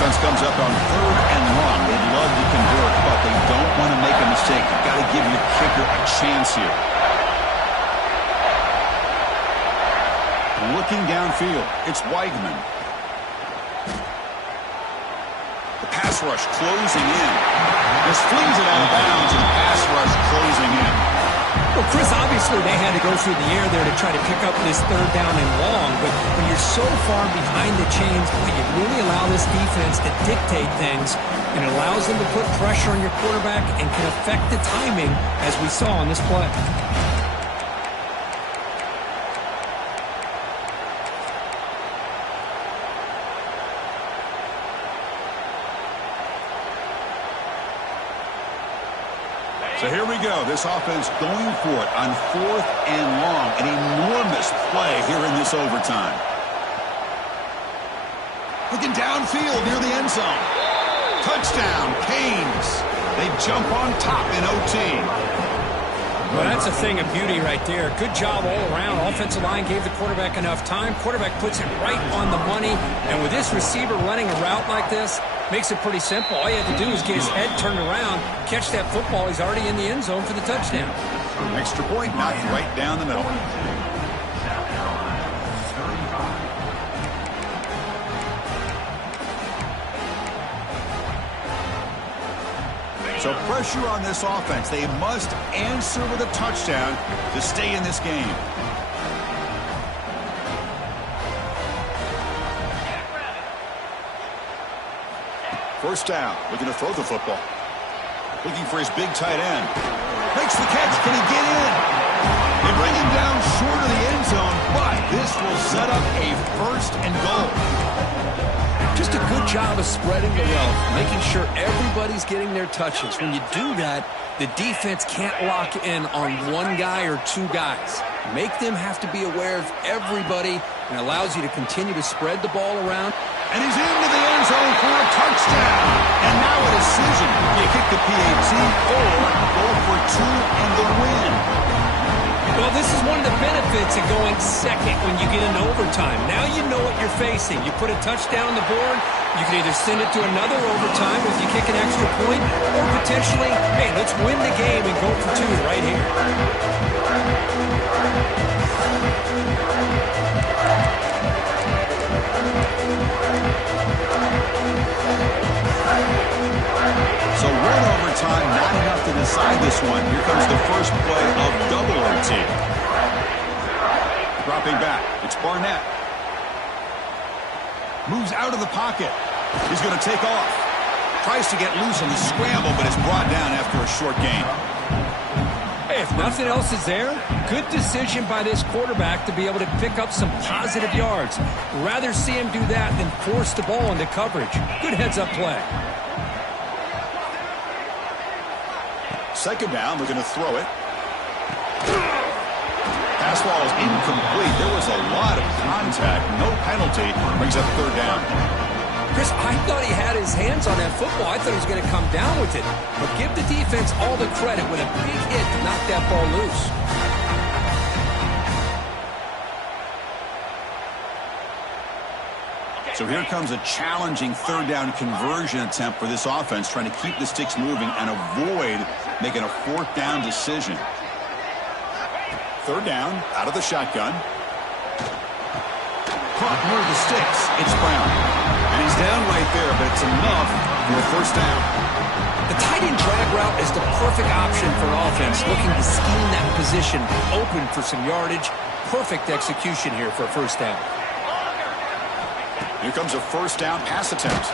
offense comes up on 3rd and long. They'd love to convert, but they don't want to make a mistake. You've got to give your kicker a chance here. Looking downfield, it's Weigman. The pass rush closing in. This flings it out of bounds, and pass rush closing in. Well, Chris, obviously they had to go through the air there to try to pick up this 3rd down and long, but when you're so far behind the chains, you really allow this defense to dictate things, and it allows them to put pressure on your quarterback and can affect the timing, as we saw on this play. So here we go. This offense going for it on 4th and long. An enormous play here in this overtime. Looking downfield near the end zone. Touchdown, Canes. They jump on top in OT. Well, that's a thing of beauty right there. Good job all around. Offensive line gave the quarterback enough time. Quarterback puts it right on the money. And with this receiver running a route like this, makes it pretty simple. All you have to do is get his head turned around, catch that football. He's already in the end zone for the touchdown. Extra point, knocked right down the middle. So pressure on this offense. They must answer with a touchdown to stay in this game. First down, looking to throw the football. Looking for his big tight end. Makes the catch. Can he get in? They bring him down short of the end zone, but this will set up a 1st and goal. Just a good job of spreading the wealth, making sure everybody's getting their touches. When you do that, the defense can't lock in on one guy or 2 guys. Make them have to be aware of everybody, and allows you to continue to spread the ball around. And he's into the end zone for a touchdown. And now a decision. You kick the PAT or go for 2 and the win. Well, this is one of the benefits of going second when you get into overtime. Now you know what you're facing. You put a touchdown on the board, you can either send it to another overtime if you kick an extra point, or potentially, hey, let's win the game and go for 2 right here. So 1 overtime, not enough to decide this one. Here comes the first play of double OT. Dropping back, it's Barnett. Moves out of the pocket. He's going to take off. Tries to get loose on the scramble, but it's brought down after a short gain. Hey, if nothing else is there, good decision by this quarterback to be able to pick up some positive yards. Rather see him do that than force the ball into coverage. Good heads-up play. Second down, we're going to throw it. Pass ball is incomplete. There was a lot of contact. No penalty. Brings up 3rd down. Chris, I thought he had his hands on that football. I thought he was going to come down with it. But give the defense all the credit with a big hit to knock that ball loose. So here comes a challenging 3rd down conversion attempt for this offense, trying to keep the sticks moving and avoid making a 4th down decision. 3rd down, out of the shotgun. Caught near the sticks. It's Brown. And he's down right there, but it's enough for a 1st down. The tight end drag route is the perfect option for an offense looking to scheme that position open for some yardage. Perfect execution here for a 1st down. Here comes a 1st down pass attempt.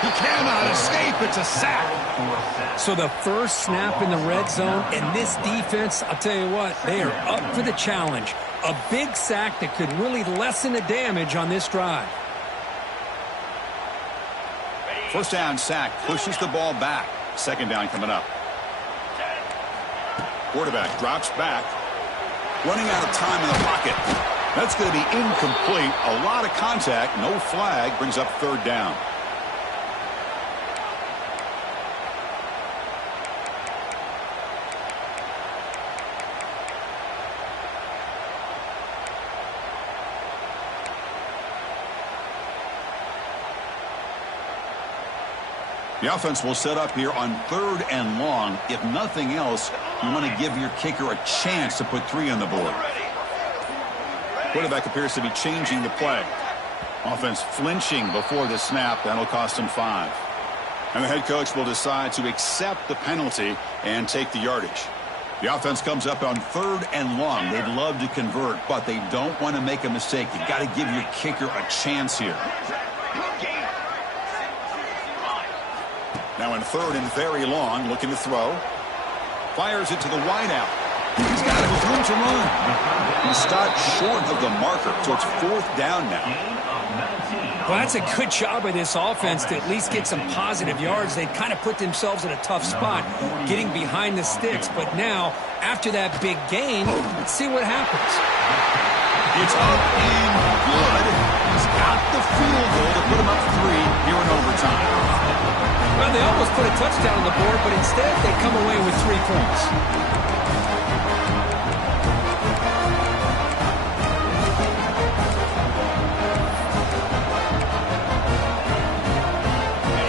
He cannot escape. It's a sack. So the first snap in the red zone, and this defense, I'll tell you what, they are up for the challenge. A big sack that could really lessen the damage on this drive. 1st down sack, pushes the ball back. 2nd down coming up. Quarterback drops back. Running out of time in the pocket. That's going to be incomplete. A lot of contact, no flag, brings up 3rd down. The offense will set up here on 3rd and long. If nothing else, you want to give your kicker a chance to put 3 on the board. Quarterback appears to be changing the play. Offense flinching before the snap. That'll cost him 5. And the head coach will decide to accept the penalty and take the yardage. The offense comes up on 3rd and long. They'd love to convert, but they don't want to make a mistake. You've got to give your kicker a chance here. Now in 3rd and very long, looking to throw. Fires it to the wideout. He's got it with room to run. He stopped short of the marker, so it's 4th down now. Well, that's a good job of this offense to at least get some positive yards. They kind of put themselves in a tough spot getting behind the sticks. But now, after that big gain, let's see what happens. It's up and good. He's got the field goal to put him up 3 here in overtime. Well, they almost put a touchdown on the board, but instead they come away with 3 points.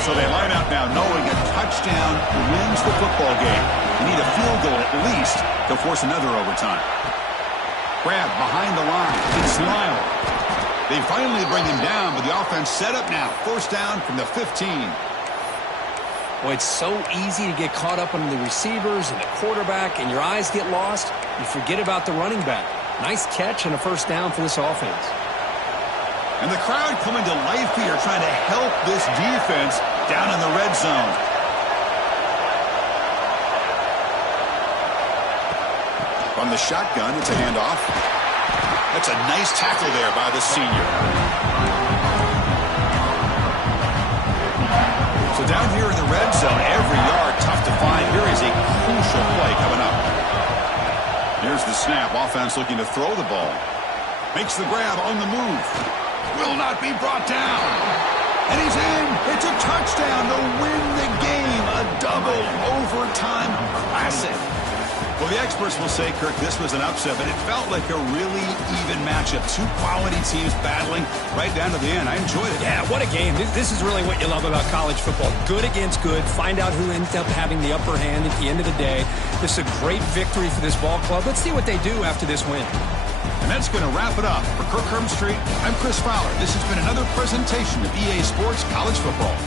So they line up now knowing a touchdown wins the football game. You need a field goal at least to force another overtime. Grab behind the line. It's Lyle. They finally bring him down, but the offense set up now. 1st down from the 15. Well, it's so easy to get caught up on the receivers and the quarterback, and your eyes get lost. You forget about the running back. Nice catch and a 1st down for this offense. And the crowd coming to life here, trying to help this defense down in the red zone. From the shotgun, it's a handoff. That's a nice tackle there by the senior. So down here in the red zone, every yard tough to find. Here is a crucial play coming up. Here's the snap. Offense looking to throw the ball. Makes the grab on the move. Will not be brought down. And he's in. It's a touchdown to win the game. A double overtime classic. Well, the experts will say, Kirk, this was an upset, but it felt like a really even matchup. 2 quality teams battling right down to the end. I enjoyed it. Yeah, what a game. This is really what you love about college football. Good against good. Find out who ends up having the upper hand at the end of the day. This is a great victory for this ball club. Let's see what they do after this win. And that's going to wrap it up. For Kirk Herbstreit, I'm Chris Fowler. This has been another presentation of EA Sports College Football.